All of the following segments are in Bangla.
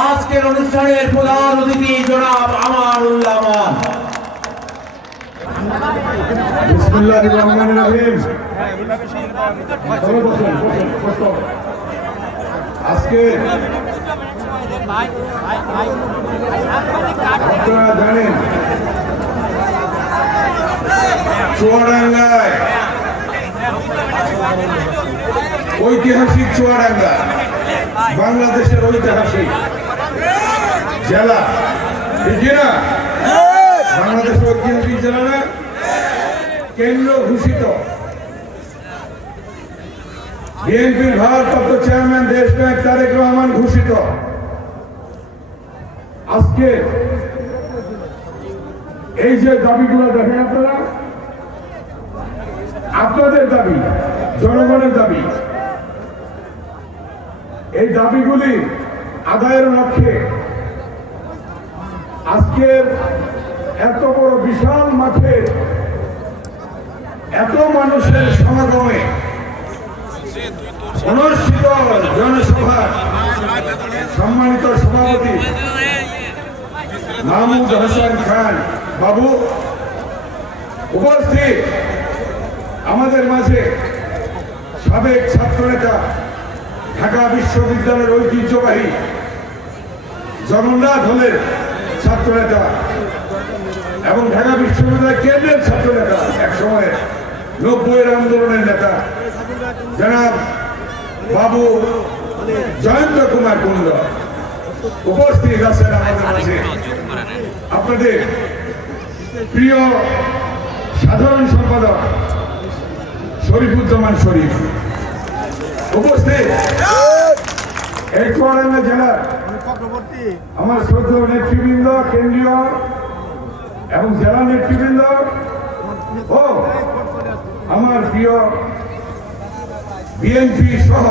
আজকের অনুষ্ঠানের প্রধান অতিথি জনাব আমার বসুন। আজকে ঐতিহাসিক চুয়াডাঙ্গা বাংলাদেশের ঐতিহাসিক জেলা। ঠিক না? বাংলাদেশের ঐতিহাসিক জেলা না? কেন্দ্র ঘোষিত। বিএনপির ভারপ্রাপ্ত চেয়ারম্যান দেশ নায়ক তারেক রহমান ঘোষিত। আজকে এই যে দাবিগুলো দেখেন আপনারা? আপনাদের দাবি, জনগণের দাবি। এই দাবিগুলি আদায়ের লক্ষ্যে আজকের এত বড় বিশাল মাঠে এত মানুষের সমাগমে অনুষ্ঠিত জনসভা, সম্মানিত সভাপতি মাহমুদ হাসান খান বাবু উপস্থিত আমাদের মাঝে সাবেক ছাত্রনেতা, ঢাকা বিশ্ববিদ্যালয়ের ঐতিহ্যবাহী জগন্নাথ হলের ছাত্রনেতা এবং ঢাকা বিশ্ববিদ্যালয় কেন্দ্রের ছাত্র নেতা এক সময় নব্বইয়ের আন্দোলনের নেতা, জনাব বাবু জয়ন্ত কুমার কুন্দ। উপস্থিত আছেন আমাদের মাঝে। আপনাদের প্রিয় সাধারণ সম্পাদক শরীফুজ্জামান শরীফ। উপস্থিত। এই চুয়াডাঙ্গা জেলার আমার শ্রদ্ধ নেতৃবৃন্দ, কেন্দ্রীয় এবং জেলা নেতৃবৃন্দ, ও আমার প্রিয় বিএনপি সহ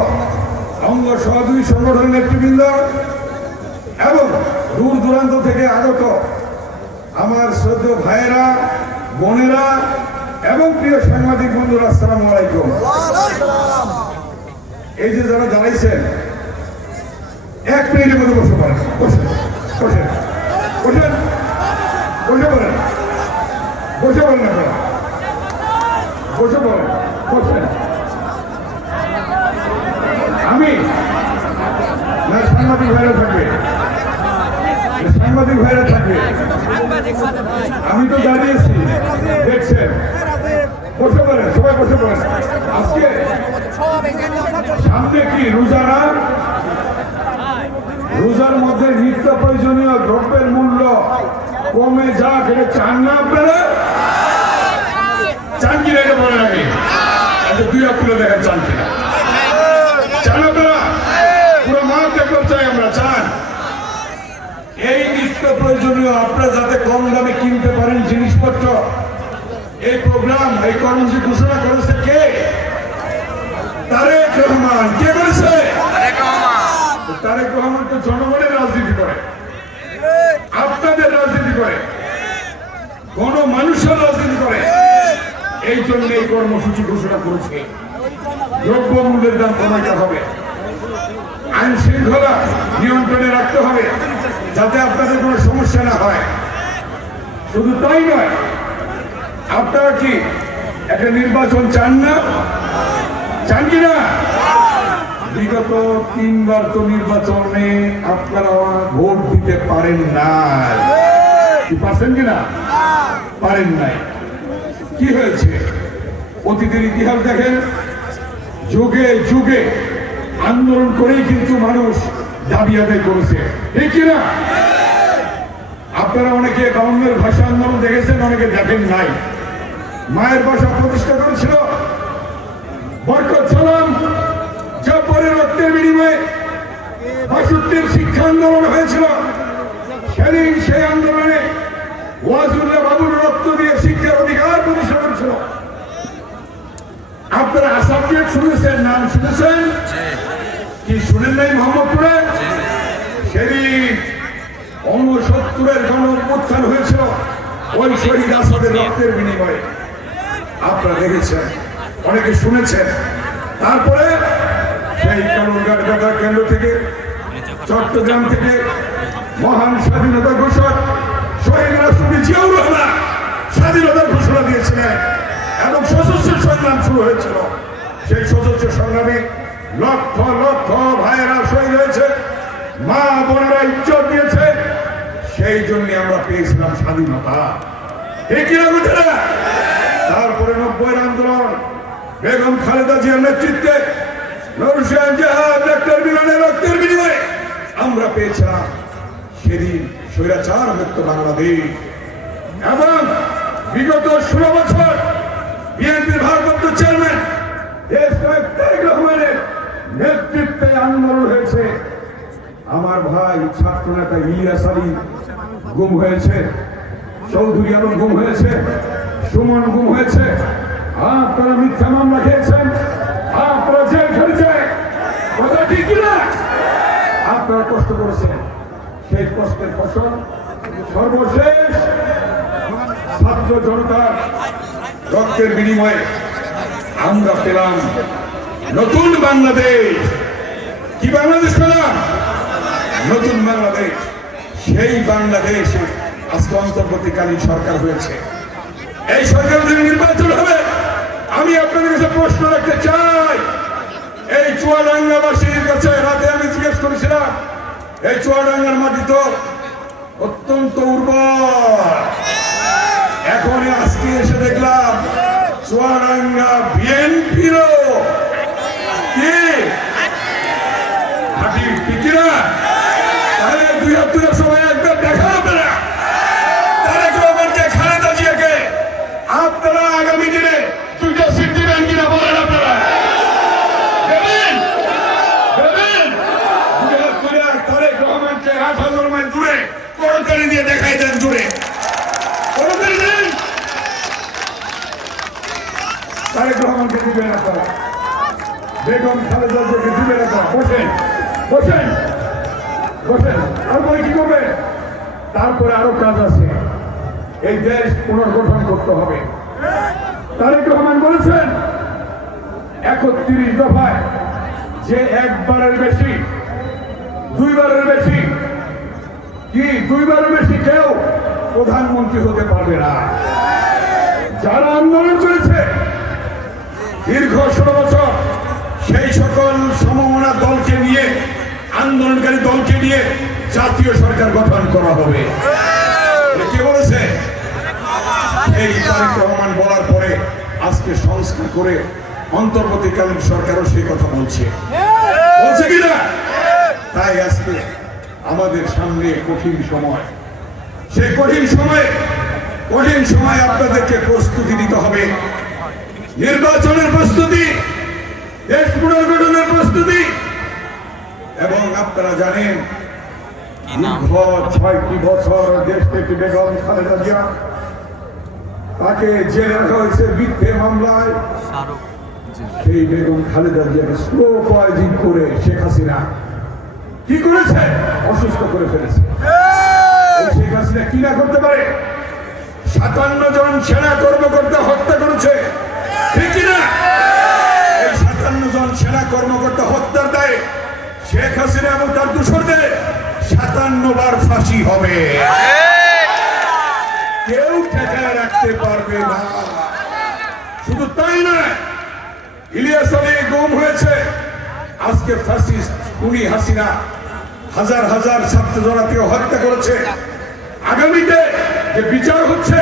অঙ্গ সহযোগী সংগঠনের নেতৃবৃন্দ এবং দূর দূরান্ত থেকে আগত আমার শ্রদ্ধ ভাইয়েরা, বোনেরা এবং প্রিয় সাংবাদিক বন্ধুরা, আসসালামু আলাইকুম। এই যে যারা দাঁড়াইছেন এক মিনিটের মধ্যে বসে পড়েন বসে বসে বসেন, বসে পড়েন বসে পড়েন আপনারা বসে পড়েন, বসেন। আমি না, সাংবাদিক ভাইরা থাকবে। সাংবাদিক ভাইরা থাকবে। আমি তো দাঁড়িয়েছি, দেখছেন? বসে পড়েন, সবাই বসে পড়েন। আজকে সামনে কি, রোজা না রোজার মধ্যে নিত্য প্রয়োজনীয় দ্রব্যের মূল্য কমে যাক, এটা চান না আপনারা? চান কিনা এটা বলে রাখি? একটা দুই হাত দেখেন চান কিনা। চান আপনারা? পুরো চাই আমরা, চান। এই নিত্য প্রয়োজনীয়, আপনারা যাতে কম দামে কিনতে পারেন জিনিসপত্র, এই প্রোগ্রাম, এই কর্মসূচি ঘোষণা করেছে কে? তারেক রহমান। কে করেছে? তারেক রহমান তো জনগণের রাজনীতি করে। আপনাদের রাজনীতি করে। কোন মানুষের রাজনীতি করে। এই জন্য এই কর্মসূচি ঘোষণা করেছে। দ্রব্য মূল্যের দাম কমাইতে হবে। আইন শৃঙ্খলা নিয়ন্ত্রণে রাখতে হবে, যাতে আপনাদের কোনো সমস্যা না হয়। শুধু তাই নয়, আপনারা কি একটা নির্বাচন চান না? চান কি না? বিগত তিনবার তো নির্বাচনে আপনারা ভোট দিতে পারেন না কি পারছেন কিনা? পারেন নাই। কি হয়েছে? অতীতের ইতিহাস দেখেন, যুগে যুগে আন্দোলন করেই কিন্তু মানুষ দাবি আদায় করেছে। ঠিক কিনা? আপনারা অনেকে বাউন্নের ভাষা আন্দোলন দেখেছেন, অনেকে দেখেন নাই। মায়ের ভাষা প্রতিষ্ঠা করেছিল। বরকত সালাম। জব্বরের রক্তের বিনিময়ে বাষট্টির শিক্ষা আন্দোলন হয়েছিল। সেদিন সেই আন্দোলনে ওয়াজুল্লাহ বাবুর রক্ত দিয়ে শিক্ষার অধিকার প্রতিষ্ঠা করেছিল। আপনারা আসাম গেট শুনেছেন, নাম শুনেছেন? কি শুনেন নাই মোহাম্মদপুরে? সেদিন ঊনসত্তরের গণ উত্থান হয়েছিল ওই শহীদ আসাদের রক্তের বিনিময়ে। আপনারা দেখেছেন, অনেকে শুনেছেন। তারপরে কথা কেন্দ্র থেকে, চট্টগ্রাম থেকে মহান স্বাধীনতা ঘোষক শহীদ রাষ্ট্রপতি জিয়াউর রহমান স্বাধীনতার ঘোষণা দিয়েছিলেন এবং সশস্ত্র সংগ্রাম শুরু হয়েছিল। সেই সশস্ত্র সংগ্রামে লক্ষ লক্ষ ভাইয়েরা শহীদ হয়েছে, মা বোনেরা ইজ্জত দিয়েছে, সেই জন্য আমরা পেয়েছিলাম স্বাধীনতা। তারপরে নব্বই আন্দোলন, বেগম খালেদা জিয়ার নেতৃত্বে নরসিয়ান জাহাজ ডাক্তার মিলনের রক্তের বিনিময়ে আমরা পেয়েছিলাম সেদিন স্বৈরাচার মুক্ত বাংলাদেশ। এবং বিগত ষোলো বছর বিএনপির ভারপ্রাপ্ত চেয়ারম্যান দেশ তারেক রহমানের নেতৃত্বে আন্দোলন হয়েছে। আমার ভাই ছাত্র নেতা ইলিয়াস আলী গুম হয়েছে, চৌধুরী আলম গুম হয়েছে, সুমন গুম হয়েছে। আপনারা মিথ্যা মামলা খেয়েছেন। জেল খেলেছে কথা ঠিক কিনা? আপনারা কষ্ট করেছেন। সেই কষ্টের ফসল সর্বশেষ ছাত্র জনতার রক্তের বিনিময়ে আমরা পেলাম নতুন বাংলাদেশ। কি বাংলাদেশ পেলাম? নতুন বাংলাদেশ। সেই বাংলাদেশ আজকে অন্তর্বর্তীকালীন সরকার হয়েছে। এই সরকার যদি নির্বাচন হবে, আমি আপনাদের কাছে প্রশ্ন রাখতে চাই। এই চুয়াডাঙ্গাবাসীর কাছে রাতে আমি জিজ্ঞেস করেছিলাম এই চুয়াডাঙ্গার মাটি তো অত্যন্ত উর্বর এখন আজকে এসে দেখলাম চুয়াডাঙ্গা বিএনপিরও কি হাঁটি ঠিক না তাহলে দুই হাজার সময় একবার দেখা হবে না তারেক রহমানকে খালেদা জিয়াকে আপনারা আগামী দিনে দুইটা সিট দিবেন কিনা বলেন আপনারা দেবেন দেবেন দুই হাত করে তারেক রহমানকে আট হাজার মাইল দূরে করতালি দিয়ে দেখাই করতালি দেন তারেক রহমানকে বেগম বসেন বসেন বসেন। তারপরে কি করবে? তারপরে আরও কাজ আছে। এই দেশ পুনর্গঠন করতে হবে। তারেক রহমান বলেছেন, একত্রিশ দফায় যে একবারের বেশি, দুইবারের বেশি কি দুইবারের বেশি কেউ প্রধানমন্ত্রী হতে পারবে না। যারা আন্দোলন করেছে, দীর্ঘ ষোলো বছর সেই সকল সমমনা দলকে নিয়ে, আন্দোলনকারী দলকে নিয়ে জাতীয় সরকার গঠন করা হবে। কে বলেছে? এই তারেক রহমান বলার পরে আজকে সংস্কার করে অন্তর্বর্তীকালীন সরকারও সেই কথা বলছে। বলছে কিনা? তাই আজকে আমাদের সামনে কঠিন সময়। সেই কঠিন সময়ে কঠিন সময় আপনাদেরকে প্রস্তুতি নিতে হবে। নির্বাচনের প্রস্তুতি দেশ পুনর্গঠনের প্রস্তুতি এবং আপনারা জানেন দীর্ঘ ছয়টি বছর দেশ থেকে বেগম খালেদা জিয়া তাকে জেলে রাখা হয়েছে মিথ্যে মামলায়। সেই বেগম খালেদা জিয়াকে স্লো পয়জিং করে শেখ হাসিনা কি করেছে? অসুস্থ করে ফেলেছে। শেখ হাসিনা কি না করতে পারে? সাতান্ন জন সেনা কর্মকর্তা হত্যা করেছে। ঠিক না? এই সাতান্ন জন সেনা কর্মকর্তা হত্যার দায়ে শেখ হাসিনা এবং তার সাতান্ন বার ফাঁসি হবে। কেউ ঠেকায় রাখতে পারবে না। শুধু তাই নয় ইলিয়াস আলী গুম হয়েছে। আজকে ফাসিস্ট খুনি হাসিনা হাজার হাজার ছাত্র জনতাকে হত্যা করেছে। আগামীতে যে বিচার হচ্ছে,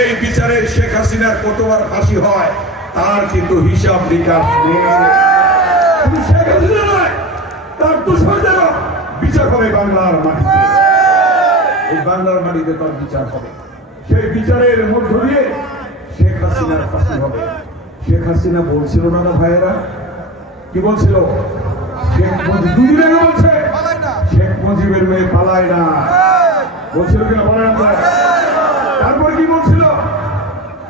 এই বিচারে শেখ হাসিনার কতবার ফাঁসি হয়, তার কিন্তু হিসাব নিকাশ নেই। শেখ হাসিনা নয়, তার দোষরদেরও বিচার হবে বাংলার মাটিতে। এই বাংলার মাটিতে তার বিচার হবে। সেই বিচারের মধ্য দিয়ে শেখ হাসিনার ফাঁসি হবে। শেখ হাসিনা বলছিল না না ভাইয়েরা? কি বলছিল? শেখ দুদিন আগে বলছে মুজিবের মেয়ে পালায় না। বলছিল কিনা বলেন আপনারা তারপরে কি বলছিল?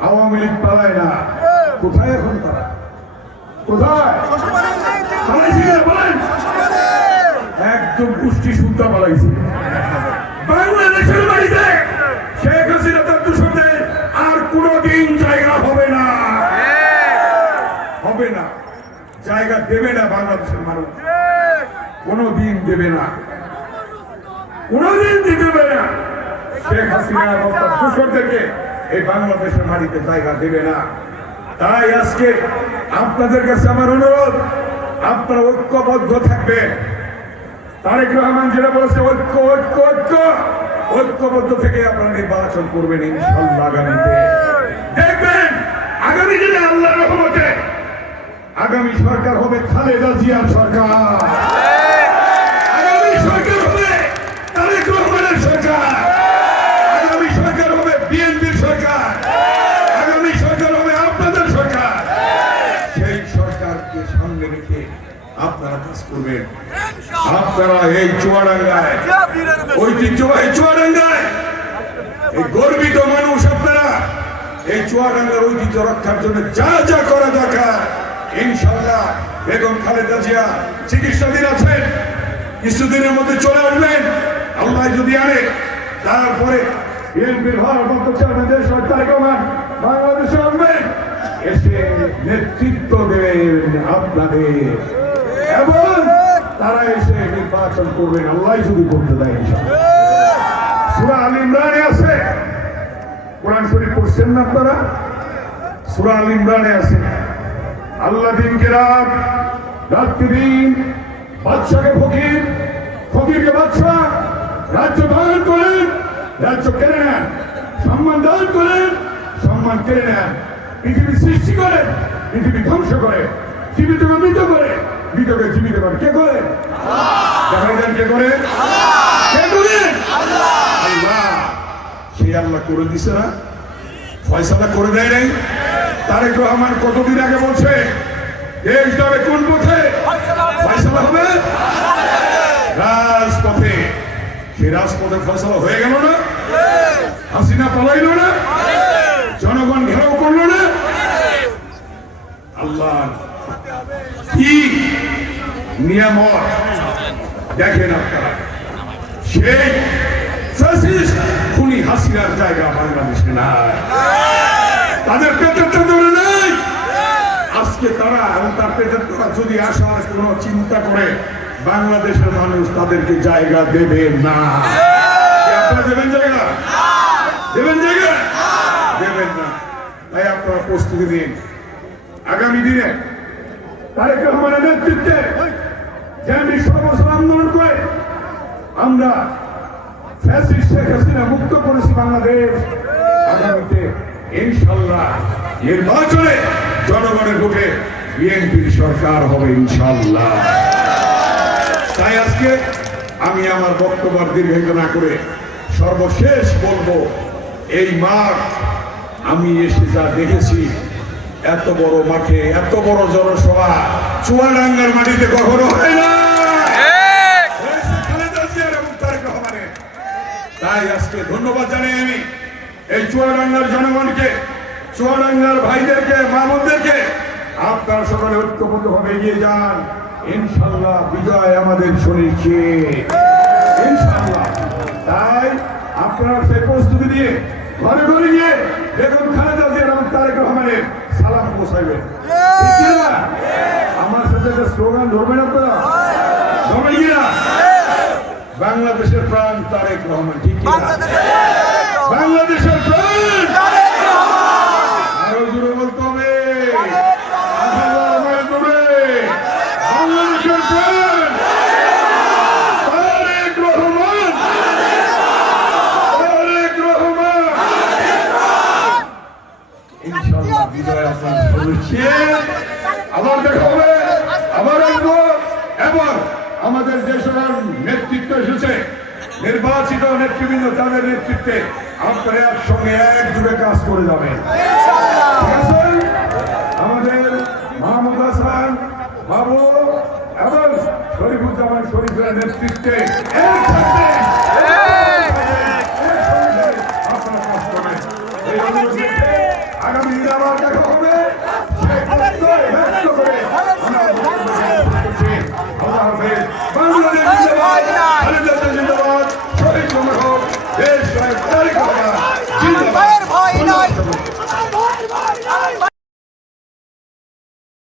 আওয়ামী লীগ পালায় না। কোথায় এখন তারা? না একদম পুষ্টি শুদ্ধ পালাইছি। বাংলাদেশের বাড়িতে শেখ হাসিনা তার দূষণে আর জায়গা হবে না। হবে না। জায়গা দেবে না বাংলাদেশের মানুষ। কোনোদিন দেবে না। দিতে দেবে না। শেখ হাসিনা এই বাংলাদেশের মাটিতে জায়গা দেবে না। তাই আজকে আপনাদের কাছে আমার অনুরোধ, আপনারা ঐক্যবদ্ধ থাকবেন। তারেক রহমান যেটা বলেছে, ঐক্য ঐক্য ঐক্য, ঐক্যবদ্ধ থেকে আপনারা নির্বাচন করবেন ইনশাল্লাহ দেখবেন, আগামী দিনে আল্লাহ রহমতে আগামী সরকার হবে খালেদা জিয়ার সরকার। আপনারা এই চুয়াডাঙ্গায়, ঐতিহ্যবাহী চুয়াডাঙ্গায় এই গর্বিত মানুষ আপনারা, এই চুয়াডাঙ্গার ঐতিহ্য রক্ষার জন্য যা যা করা দরকার, ইনশাল্লাহ বেগম খালেদা জিয়া চিকিৎসাধীন আছেন, কিছুদিনের মধ্যে চলে আসবেন, আল্লাহ যদি আনে, তারপরে এসে নেতৃত্ব দেবেন আপনাদের। এবং তারা এসে নির্বাচন করবেন, আল্লাহ যদি করতে দেয় সুরা আল ইমরানে আছে? কোরআন শরীফ পড়ছেন না আপনারা? সুরা আল ইমরানে আছে। আল্লাহ দিনকে রাত রাত্রি দিন বাদশাকে ফকির ফকিরকে বাদশা রাজ্য দান করেন, রাজ্য কেড়ে নেন, সম্মান দান করেন, সম্মান কেড়ে নেন। পৃথিবী সৃষ্টি করে, পৃথিবী ধ্বংস করে জীবিতকে মৃত করে। মৃতকে জীবিত করে কে করে? দেখা যান কে করে? কে করে? আল্লাহ। সেই আল্লাহ করে দিছে না? ফয়সালা করে দেয় নাই? তারেক রহমান কতদিন আগে বলছে দেশ যাবে কোন পথে ফয়সালা হবে। রাজপথে। সেই রাজপথে ফয়সালা হয়ে গেল না? হাসিনা পালাইল না? জনগণ ঘেরাও করল না? নিয়ামত দেখেন আপনারা। সেই খুনি হাসিনার জায়গা বাংলাদেশে নাই। তাদের পেটের ধরে নাই। আজকে তারা এবং তার পেটের তারা যদি আসার কোন চিন্তা করে, বাংলাদেশের মানুষ তাদেরকে জায়গা দেবে না। আপনারা দেবেন জায়গা? দেবেন জায়গা? দেবেন না। তাই আপনারা প্রস্তুতি নিন। আগামী দিনে তারেক রহমানের নেতৃত্বে আমরা শেখ হাসিনা মুক্ত করেছি বাংলাদেশ ইনশাল্লাহ নির্বাচনে জনগণের বিএনপির সরকার হবে ইনশাল্লাহ। তাই আজকে আমি আমার বক্তব্য দীর্ঘায়িত না করে সর্বশেষ বলব, এই মাঠ আমি এসে যা দেখেছি, এত বড় মাঠে, এত বড় জনসভা, চুয়াডাঙ্গার মাটিতে কখনো হয় না। তাই আজকে ধন্যবাদ জানাই আমি এই চুয়াডাঙ্গার জনগণকে, চুয়াডাঙ্গার ভাইদেরকে, মামুনদেরকে। আপনারা সকলে ঐক্যবদ্ধ ভাবে এগিয়ে যান। ইনশাল্লাহ বিজয় আমাদের সুনিশ্চিত। ইনশাল্লাহ তাই আপনারা সেই প্রস্তুতি দিয়ে ঘরে ঘরে গিয়ে বেগম খালেদা জিয়া এবং তারেক রহমানের সালাম পৌঁছাবেন ঠিক কি না? আমার সাথে স্লোগান ধরবেন আপনারা? ধরবেন কি না বাংলাদেশের প্রাণ তারেক রহমান ঠিক বাংলাদেশের প্রাণ আরও জুড়ে বলতে হবে বাংলাদেশের প্রাণ তারেক রহমান তারেক রহমান ইনশাআল্লাহ বিজয় আপনার সুনিশ্চিত আবার দেখা হবে আবার আসব এবং আমাদের যে সকল নেতৃত্ব এসেছে নির্বাচিত নেতৃবৃন্দ তাদের নেতৃত্বে আপনারা একসঙ্গে একযোগে কাজ করে যাবেন। আমাদের মাহমুদ হাসান বাবু এবং শরীফুজ্জামান শরীফের নেতৃত্বে।